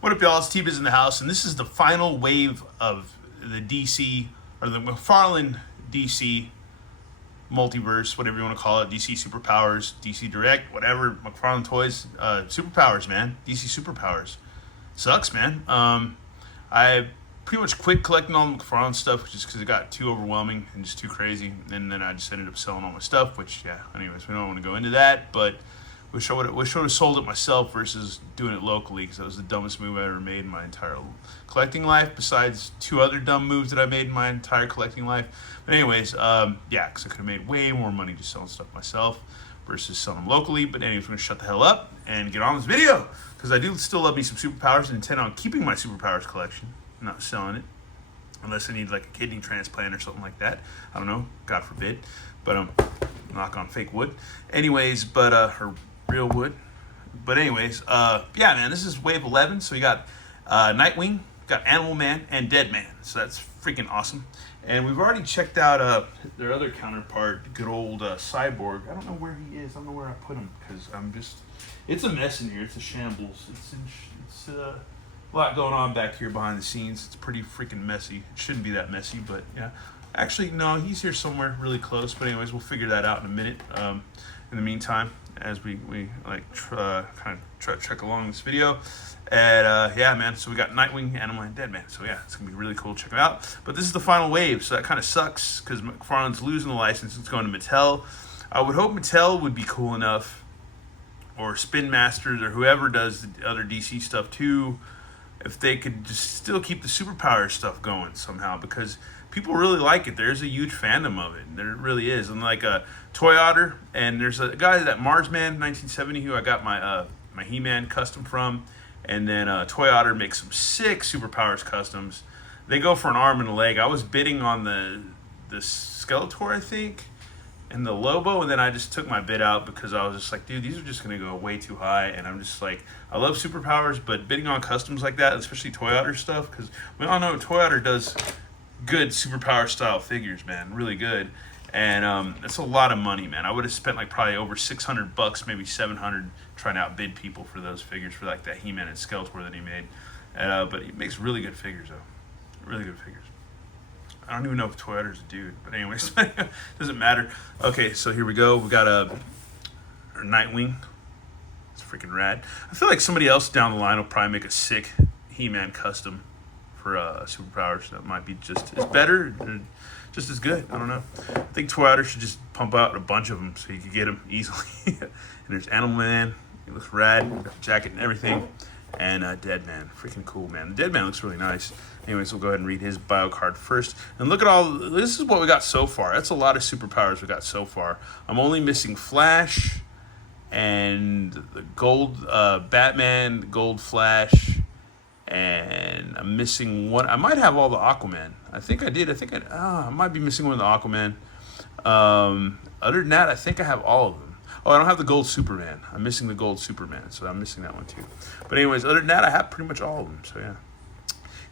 What up, y'all? It's T-Biz in the house, and this is the final wave of the DC, or the Mcfarlane DC multiverse, whatever you want to call it. DC Superpowers, DC Direct, whatever. McFarlane Toys, superpowers, man. DC Superpowers. Sucks, man. I pretty much quit collecting all the McFarlane stuff just because it got too overwhelming and just too crazy. And then I just ended up selling all my stuff, which, yeah, anyways, we don't want to go into that, but wish I would have sold it myself versus doing it locally, because that was the dumbest move I ever made in my entire collecting life, besides two other dumb moves that I made in my entire collecting life. But anyways, yeah, because I could have made way more money just selling stuff myself versus selling them locally. But anyways, I'm going to shut the hell up and get on this video, because I do still love me some superpowers and intend on keeping my superpowers collection, not selling it. Unless I need like a kidney transplant or something like that. I don't know, God forbid. But knock on fake wood. Anyways, but or real wood. But anyways, yeah, man, this is wave 11. So you got Nightwing, got Animal Man, and Dead Man. So that's freaking awesome. And we've already checked out their other counterpart, good old Cyborg. I don't know where he is. I don't know where I put him, because I'm just, it's a mess in here. It's a shambles. It's a lot going on back here behind the scenes. It's pretty freaking messy. It shouldn't be that messy, but yeah. Actually, no, he's here somewhere really close. But anyways, we'll figure that out in a minute. In the meantime, as we like kind of try to check along this video. And yeah, man, so we got Nightwing, Animal, and Dead Man. So yeah, it's gonna be really cool. Check it out. But this is the final wave, so that kind of sucks, because McFarlane's losing the license. It's going to Mattel. I would hope Mattel would be cool enough, or Spin Masters, or whoever does the other DC stuff too, if they could just still keep the superpower stuff going somehow, because people really like it. There's a huge fandom of it. There really is. And like a Toy Otter, and there's a guy, that Marsman 1970, who I got my my He-Man custom from. And then Toy Otter makes some sick superpowers customs. They go for an arm and a leg. I was bidding on the Skeletor, I think, and the Lobo, and then I just took my bid out, because I was just like, dude, these are just gonna go way too high. And I'm just like, I love superpowers, but bidding on customs like that, especially Toy Otter stuff, because we all know Toy Otter does good superpower style figures, man, really good. And it's a lot of money, man. I would have spent like probably over $600, maybe $700, trying to outbid people for those figures, for like that He-Man and Skeletor that he made. But he makes really good figures, though. Really good figures. I don't even know if Toy Otter's a dude, but anyways, doesn't matter. Okay, so here we go. We got a Nightwing. It's freaking rad. I feel like somebody else down the line will probably make a sick He-Man custom for superpowers that might be just as better, or just as good. I don't know. I think Toy Otter should just pump out a bunch of them so you can get them easily. And there's Animal Man. He looks rad. Got the jacket and everything. And Dead Man. Freaking cool, man. The Dead Man looks really nice. Anyways, we'll go ahead and read his bio card first. And look at all, this is what we got so far. That's a lot of superpowers we got so far. I'm only missing Flash and the gold Batman, gold Flash, and I'm missing one. I might have all the Aquaman. I think I did. I might be missing one of the Aquaman. Other than that, I think I have all of them. Oh, I don't have the gold Superman. I'm missing the gold Superman, so I'm missing that one too. But anyways, other than that, I have pretty much all of them. So yeah.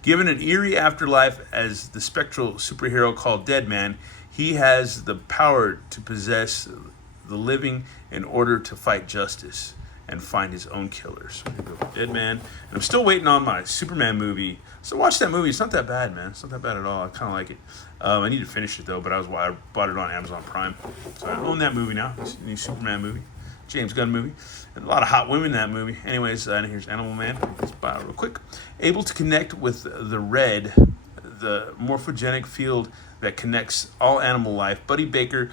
Given an eerie afterlife as the spectral superhero called Dead Man, he has the power to possess the living in order to fight justice and find his own killers. So here we go, Dead Man. And I'm still waiting on my Superman movie. So watch that movie. It's not that bad, man. It's not that bad at all. I kind of like it. I need to finish it though, but I bought it on Amazon Prime, so I own that movie now. This new Superman movie, James Gunn movie, and a lot of hot women in that movie. Anyways, and here's Animal Man. Let's buy it real quick. Able to connect with the red, the morphogenic field that connects all animal life, Buddy Baker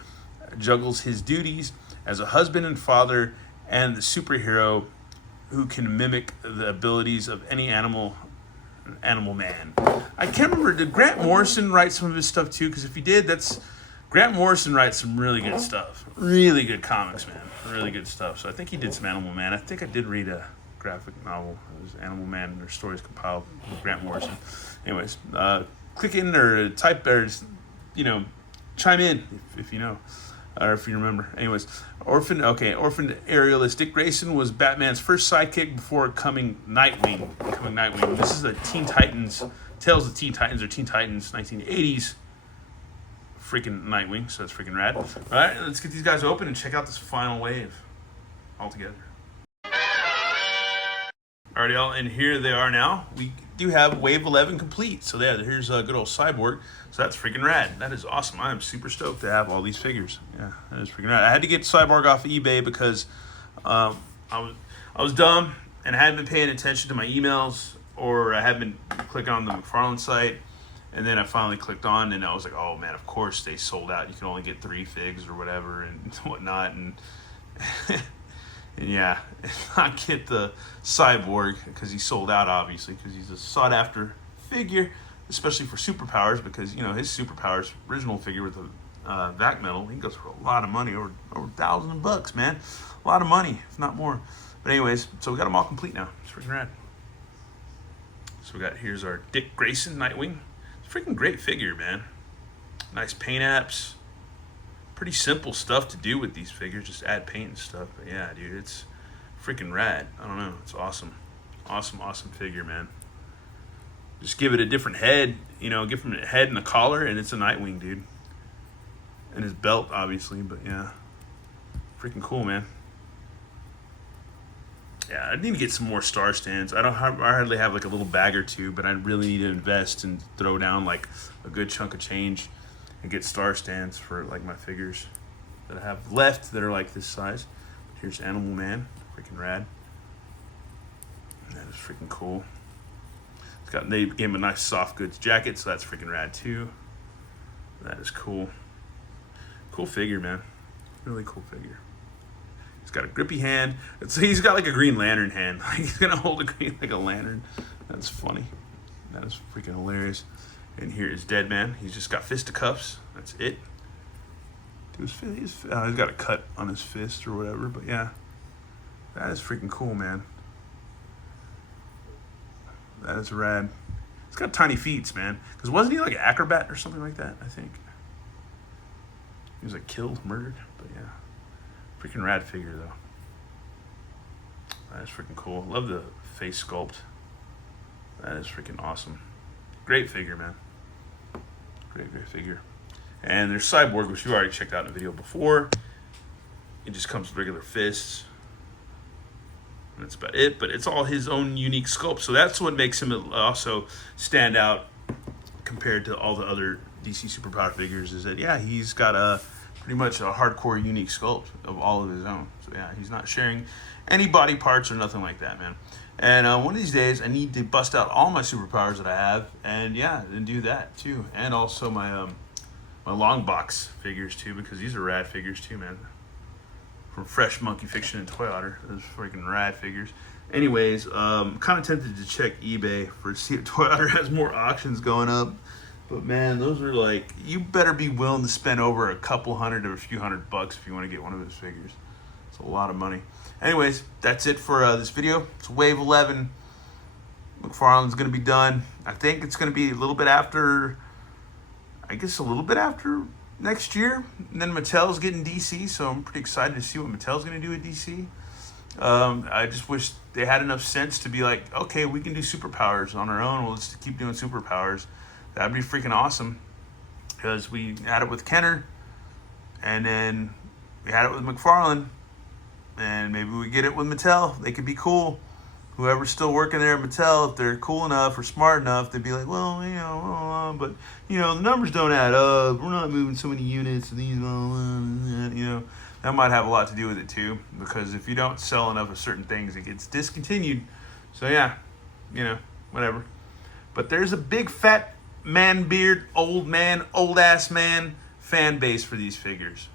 juggles his duties as a husband and father, and the superhero who can mimic the abilities of any animal man. I can't remember, did Grant Morrison write some of his stuff too? Because if he did, Grant Morrison writes some really good stuff. Really good comics, man. Really good stuff. So I think he did some Animal Man. I think I did read a graphic novel. It was Animal Man, or stories compiled with Grant Morrison. Anyways, click in or type, or chime in if you know. Or if you remember. Anyways, orphaned aerialist Dick Grayson was Batman's first sidekick before becoming Nightwing. This is a Teen Titans, Tales of Teen Titans, or Teen Titans 1980s freaking Nightwing, so that's freaking rad. All right, let's get these guys open and check out this final wave all together. Alright, y'all, and here they are now. We do have Wave 11 complete. So yeah, here's a good old Cyborg. So that's freaking rad. That is awesome. I am super stoked to have all these figures. Yeah, that is freaking rad. I had to get Cyborg off of eBay because I was dumb and I hadn't been paying attention to my emails, or I hadn't been clicking on the Mcfarlane site. And then I finally clicked on, and I was like, oh man, of course they sold out. You can only get 3 figs or whatever and whatnot. And and yeah, not get the Cyborg because he sold out, obviously, because he's a sought after figure, especially for superpowers, because you know his superpowers original figure with the vac metal, he goes for a lot of money, over $1,000, man, a lot of money, if not more. But anyways, so we got them all complete now. It's freaking rad. So we got, here's our Dick Grayson Nightwing. It's a freaking great figure, man. Nice paint apps. Pretty simple stuff to do with these figures, just add paint and stuff. But yeah, dude, it's freaking rad. I don't know, it's awesome. Awesome figure, man. Just give it a different head, you know, give him a head and a collar, and it's a Nightwing, dude. And his belt, obviously, but yeah. Freaking cool, man. Yeah, I need to get some more star stands. I hardly have like a little bag or two, but I really need to invest and throw down like a good chunk of change and get star stands for like my figures that I have left that are like this size. Here's Animal Man, freaking rad. That is freaking cool. They gave him a nice soft goods jacket, so that's freaking rad too. That is cool. Cool figure, man. Really cool figure. He's got a grippy hand. He's got like a Green Lantern hand. Like he's gonna hold a green like a lantern. That's funny. That is freaking hilarious. And here is Dead Man. He's just got fisticuffs. That's it. He's got a cut on his fist or whatever. But yeah, that is freaking cool, man. That is rad. He's got tiny feet, man. Because wasn't he like an acrobat or something like that, I think? He was like killed, murdered. But yeah, freaking rad figure, though. That is freaking cool. Love the face sculpt. That is freaking awesome. Great figure, man. Great figure. And there's Cyborg, which you already checked out in the video before. It just comes with regular fists. And that's about it, but it's all his own unique sculpt. So that's what makes him also stand out compared to all the other DC Superpower figures, is that, yeah, he's got a pretty much a hardcore unique sculpt of all of his own. So yeah, he's not sharing any body parts or nothing like that, man. And one of these days, I need to bust out all my superpowers that I have, and yeah, and do that too. And also my my long box figures too, because these are rad figures too, man. From Fresh Monkey Fiction and Toy Otter, those freaking rad figures. Anyways, kind of tempted to check eBay for see if Toy Otter has more auctions going up. But man, those are like, you better be willing to spend over a couple hundred or a few $100 if you want to get one of those figures. It's a lot of money. Anyways, that's it for this video. It's Wave 11. Mcfarlane's going to be done. I think it's going to be a little bit after, I guess a little bit after next year. And then Mattel's getting DC, so I'm pretty excited to see what Mattel's going to do at DC. I just wish they had enough sense to be like, okay, we can do superpowers on our own. Well, let's keep doing superpowers. That'd be freaking awesome. Because we had it with Kenner, and then we had it with Mcfarlane, and maybe we get it with Mattel. They could be cool. Whoever's still working there at Mattel, if they're cool enough or smart enough, they'd be like, well, you know, but, you know, the numbers don't add up. We're not moving so many units. These, you know, that might have a lot to do with it too, because if you don't sell enough of certain things, it gets discontinued. So yeah, you know, whatever. But there's a big fat man beard, old ass man fan base for these figures.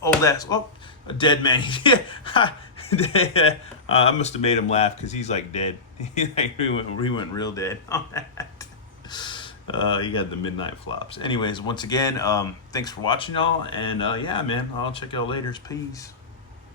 Old ass, oh, a dead man. Yeah, I must have made him laugh because he's like dead. he went real dead on that. You got the midnight flops. Anyways, once again, thanks for watching, y'all, and yeah, man, I'll check y'all later. Peace.